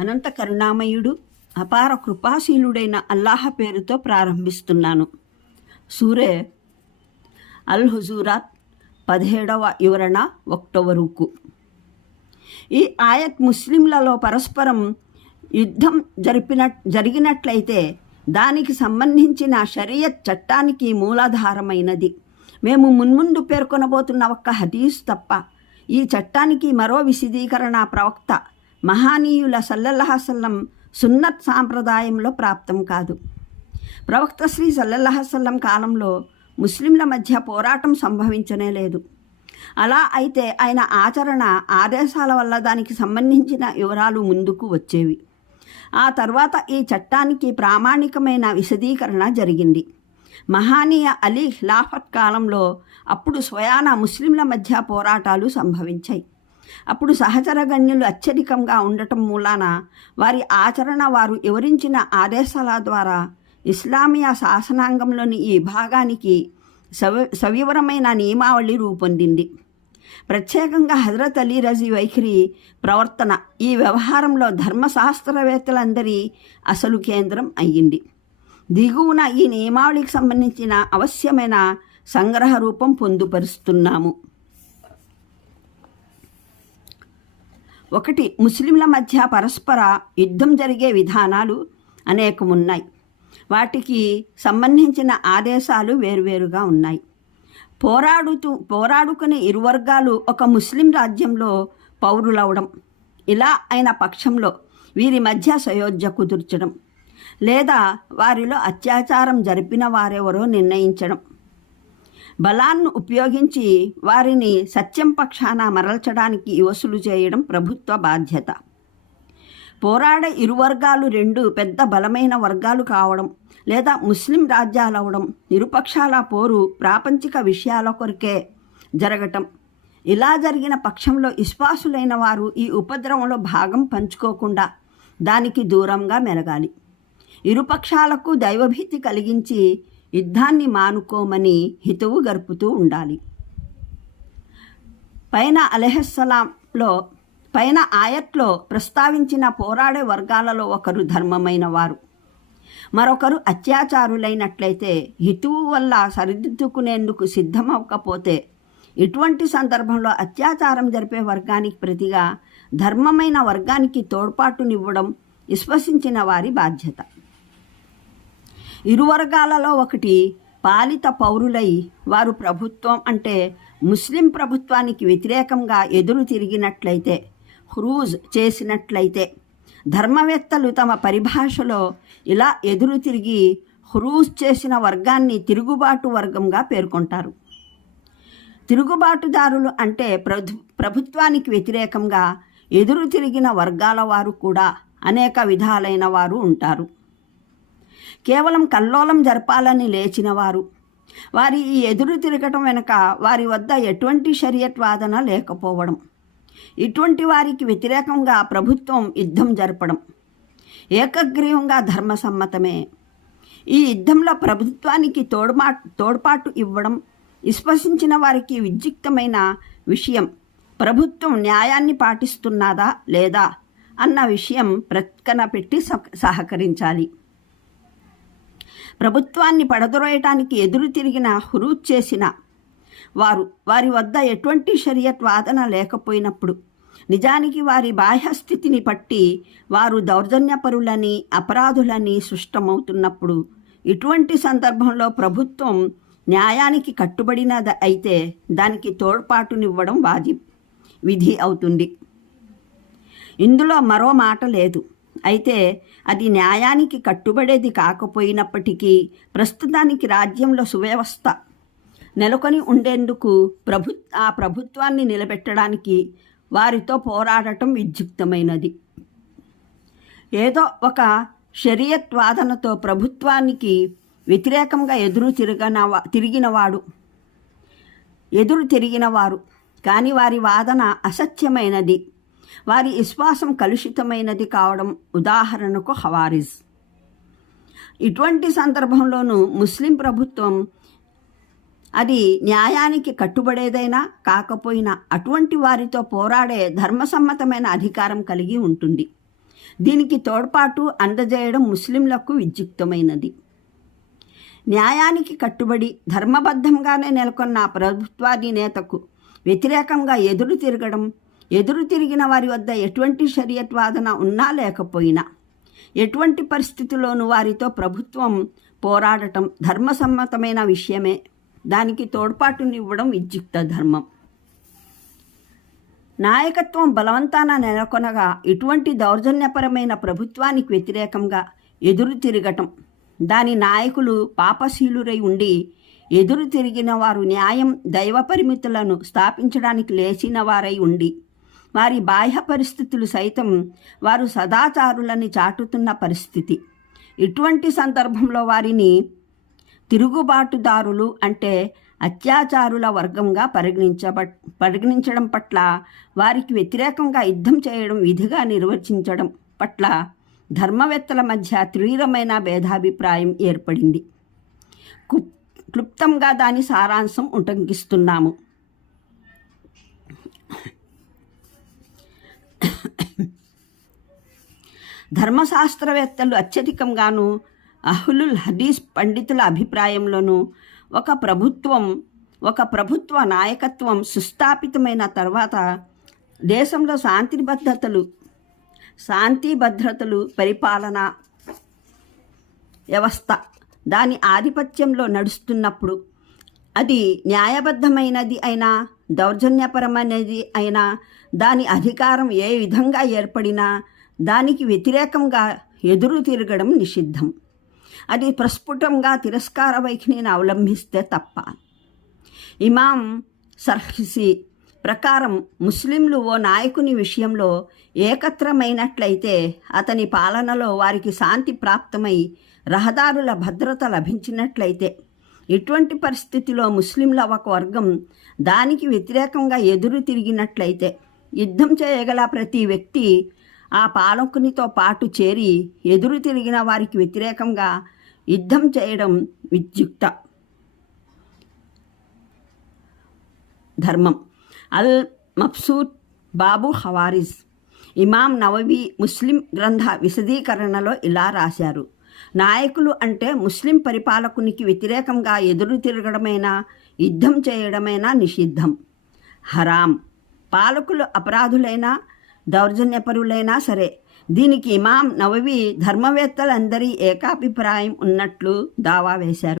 అనంత కరుణామయుడు అపార కృపాశీలుడైన అల్లాహ్ పేరుతో ప్రారంభిస్తున్నాను. సూరే అల్ హుజూరాత్ 17వ వివరణ 1వ రుకు. ఈ ఆయత్ ముస్లింలలో పరస్పరం యుద్ధం జరిగినట్లయితే దానికి సంబంధించిన షరియత్ చట్టానికి మూలాధారమైనది. మేము మున్ముందు పేర్కొనబోతున్న ఒక్క హదీస్ తప్ప ఈ చట్టానికి మరో విశదీకరణ ప్రవక్త మహానీయుల సల్లల్లాహు అలైహి వసల్లం సున్నత్ సాంప్రదాయంలో ప్రాప్తం కాదు. ప్రవక్త శ్రీ సల్లల్లాహు అలైహి వసల్లం కాలంలో ముస్లింల మధ్య పోరాటం సంభవించనే లేదు. అలా అయితే ఆయన ఆచరణ ఆదేశాల వల్ల దానికి సంబంధించిన వివరాలు ముందుకు వచ్చేవి. ఆ తర్వాత ఈ చట్టానికి ప్రామాణికమైన విశదీకరణ జరిగింది. మహానీయ అలీ ఖిలాఫత్ కాలంలో అప్పుడు స్వయాన ముస్లింల మధ్య పోరాటాలు సంభవించాయి. అప్పుడు సహచరగణ్యులు అత్యధికంగా ఉండటం మూలాన వారి ఆచరణ వారు వివరించిన ఆదేశాల ద్వారా ఇస్లామియా శాసనాంగంలోని ఈ భాగానికి సవివరమైన నియమావళి రూపొందింది. ప్రత్యేకంగా హజరత్ అలీ రజీ వైఖరి ప్రవర్తన ఈ వ్యవహారంలో ధర్మశాస్త్రవేత్తలందరి అసలు కేంద్రం అయ్యింది. దిగువన ఈ నియమావళికి సంబంధించిన అవశ్యమైన సంగ్రహ రూపం పొందుపరుస్తున్నాము. 1. ముస్లింల మధ్య పరస్పర యుద్ధం జరిగే విధానాలు అనేకమున్నాయి. వాటికి సంబంధించిన ఆదేశాలు వేరువేరుగా ఉన్నాయి. పోరాడుకునే ఇరు వర్గాలు ఒక ముస్లిం రాజ్యంలో పౌరులవడం, ఇలా అయిన పక్షంలో వీరి మధ్య సయోధ్య కుదుర్చడం, లేదా వారిలో అత్యాచారం జరిపిన వారెవరో నిర్ణయించడం, బలాన్ని ఉపయోగించి వారిని సత్యం పక్షాన మరల్చడానికి వసూలు చేయడం ప్రభుత్వ బాధ్యత. పోరాడే ఇరు వర్గాలు 2 పెద్ద బలమైన వర్గాలు కావడం, లేదా ముస్లిం రాజ్యాలవడం, ఇరుపక్షాల పోరు ప్రాపంచిక విషయాల కొరకే జరగటం, ఇలా జరిగిన పక్షంలో విశ్వాసులైన వారు ఈ ఉపద్రవంలో భాగం పంచుకోకుండా దానికి దూరంగా మెలగాలి. ఇరుపక్షాలకు దైవభీతి కలిగించి యుద్ధాన్ని మానుకోమని హితవు గరుపుతూ ఉండాలి. పైన ఆయట్లో ప్రస్తావించిన పోరాడే వర్గాలలో ఒకరు ధర్మమైన వారు, మరొకరు అత్యాచారులైనట్లయితే హితువు వల్ల సరిదిద్దుకునేందుకు సిద్ధమవకపోతే ఇటువంటి సందర్భంలో అత్యాచారం జరిపే వర్గానికి ప్రతిగా ధర్మమైన వర్గానికి తోడ్పాటునివ్వడం విశ్వసించిన వారి బాధ్యత. ఇరు వర్గాలలో ఒకటి పాలిత పౌరులై వారు ప్రభుత్వం అంటే ముస్లిం ప్రభుత్వానికి వ్యతిరేకంగా ఎదురు తిరిగినట్లయితే, ఖురూజ్ చేసినట్లయితే, ధర్మవేత్తలు తమ పరిభాషలో ఇలా ఎదురు తిరిగి ఖురూజ్ చేసిన వర్గాన్ని తిరుగుబాటు వర్గంగా పేర్కొంటారు. తిరుగుబాటుదారులు అంటే ప్రభుత్వానికి వ్యతిరేకంగా ఎదురు తిరిగిన వర్గాల వారు కూడా అనేక విధాలైన వారు ఉంటారు. కేవలం కల్లోలం జరపాలని లేచిన వారు, వారి ఈ ఎదురు తిరగటం వెనుక వారి వద్ద ఎటువంటి షరియత్ వాదన లేకపోవడం, ఇటువంటి వారికి వ్యతిరేకంగా ప్రభుత్వం యుద్ధం జరపడం ఏకగ్రీవంగా ధర్మసమ్మతమే. ఈ యుద్ధంలో ప్రభుత్వానికి తోడ్పాటు ఇవ్వడం విశ్వసించిన వారికి విద్యుక్తమైన విషయం ప్రభుత్వం న్యాయాన్ని పాటిస్తున్నదా లేదా అన్న విషయం ప్రక్కన పెట్టి సహకరించాలి. ప్రభుత్వాన్ని పడదొరయటానికి ఎదురు తిరిగిన ఖురూజ్ చేసిన వారి వద్ద ఎటువంటి షరియత్ వాదన లేకపోయినప్పుడు, నిజానికి వారి బాహ్యస్థితిని బట్టి వారు దౌర్జన్యపరులని అపరాధులని సృష్టమవుతున్నప్పుడు, ఇటువంటి సందర్భంలో ప్రభుత్వం న్యాయానికి కట్టుబడినది అయితే దానికి తోడ్పాటునివ్వడం విధి అవుతుంది. ఇందులో మరో మాట లేదు. అయితే అది న్యాయానికి కట్టుబడేది కాకపోయినప్పటికీ ప్రస్తుతానికి రాజ్యంలో సువ్యవస్థ నెలకొని ఉండేందుకు ఆ ప్రభుత్వాన్ని నిలబెట్టడానికి వారితో పోరాడటం విద్యుక్తమైనది. ఏదో ఒక షరియత్ వాదనతో ప్రభుత్వానికి వ్యతిరేకంగా ఎదురు తిరిగినవారు కానీ వారి వాదన అసత్యమైనది, వారి విశ్వాసం కలుషితమైనది కావడం ఉదాహరణకు హవారిజ్. ఇటువంటి సందర్భంలోనూ ముస్లిం ప్రభుత్వం అది న్యాయానికి కట్టుబడేదైనా కాకపోయినా అటువంటి వారితో పోరాడే ధర్మసమ్మతమైన అధికారం కలిగి ఉంటుంది. దీనికి తోడ్పాటు అందజేయడం ముస్లింలకు విద్యుక్తమైనది. న్యాయానికి కట్టుబడి ధర్మబద్ధంగానే నెలకొన్న ప్రభుత్వాధినేతకు వ్యతిరేకంగా ఎదురు తిరిగిన వారి వద్ద ఎటువంటి షరియత్ వాదన ఉన్నా లేకపోయినా ఎటువంటి పరిస్థితుల్లోనూ వారితో ప్రభుత్వం పోరాడటం ధర్మసమ్మతమైన విషయమే. దానికి తోడ్పాటునివ్వడం విద్యుక్త ధర్మం. నాయకత్వం బలవంతాన నెలకొనగా ఇటువంటి దౌర్జన్యపరమైన ప్రభుత్వానికి వ్యతిరేకంగా ఎదురు తిరగటం, దాని నాయకులు పాపశీలురై ఉండి ఎదురు తిరిగిన వారు న్యాయం దైవ పరిమితులను స్థాపించడానికి లేచిన వారై ఉండి వారి బాహ్య పరిస్థితులు సైతం వారు సదాచారులని చాటుతున్న పరిస్థితి. ఇటువంటి సందర్భంలో వారిని తిరుగుబాటుదారులు అంటే అత్యాచారుల వర్గంగా పరిగణించడం పట్ల, వారికి వ్యతిరేకంగా యుద్ధం చేయడం విధిగా నిర్వచించడం పట్ల ధర్మవేత్తల మధ్య తీవ్రమైన భేదాభిప్రాయం ఏర్పడింది. క్లుప్తంగా దాని సారాంశం ఉటంకిస్తున్నాము. ధర్మశాస్త్రవేత్తలు అత్యధికంగాను అహ్లుల్ హదీస్ పండితుల అభిప్రాయంలోనూ ఒక ప్రభుత్వ నాయకత్వం సుస్థాపితమైన తర్వాత దేశంలో శాంతి భద్రతలు పరిపాలన వ్యవస్థ దాని ఆధిపత్యంలో నడుస్తున్నప్పుడు అది న్యాయబద్ధమైనది అయినా దౌర్జన్యపరమైనది అయినా దాని అధికారం ఏ విధంగా ఏర్పడినా దానికి వ్యతిరేకంగా ఎదురు తిరగడం నిషిద్ధం. అది ప్రస్ఫుటంగా తిరస్కార వైఖరిని అవలంబిస్తే తప్ప. ఇమాం సర్హిసి ప్రకారం ముస్లింలు ఓ నాయకుని విషయంలో ఏకత్రమైనట్లయితే అతని పాలనలో వారికి శాంతి ప్రాప్తమై రహదారుల భద్రత లభించినట్లయితే, ఇటువంటి పరిస్థితిలో ముస్లింల ఒక వర్గం దానికి వ్యతిరేకంగా ఎదురు తిరిగినట్లయితే యుద్ధం చేయగల ప్రతి వ్యక్తి ఆ పాలకునితో పాటు చేరి ఎదురు తిరిగిన వారికి వ్యతిరేకంగా యుద్ధం చేయడం విద్యుక్త ధర్మం. అల్ మబ్సూత్ బాబు హవారిజ్ ఇమాం నవవి ముస్లిం గ్రంథ విశదీకరణలో ఇలా రాశారు: నాయకులు అంటే ముస్లిం పరిపాలకునికి వ్యతిరేకంగా ఎదురు తిరగడమైనా యుద్ధం చేయడమైనా నిషిద్ధం, హరాం. పాలకులు అపరాధులైనా దౌర్జన్యపరులైనా సరే. దీనికి ఇమాం నవవి ధర్మవేత్తలందరి ఏకాభిప్రాయం ఉన్నట్లు దావా వేశారు.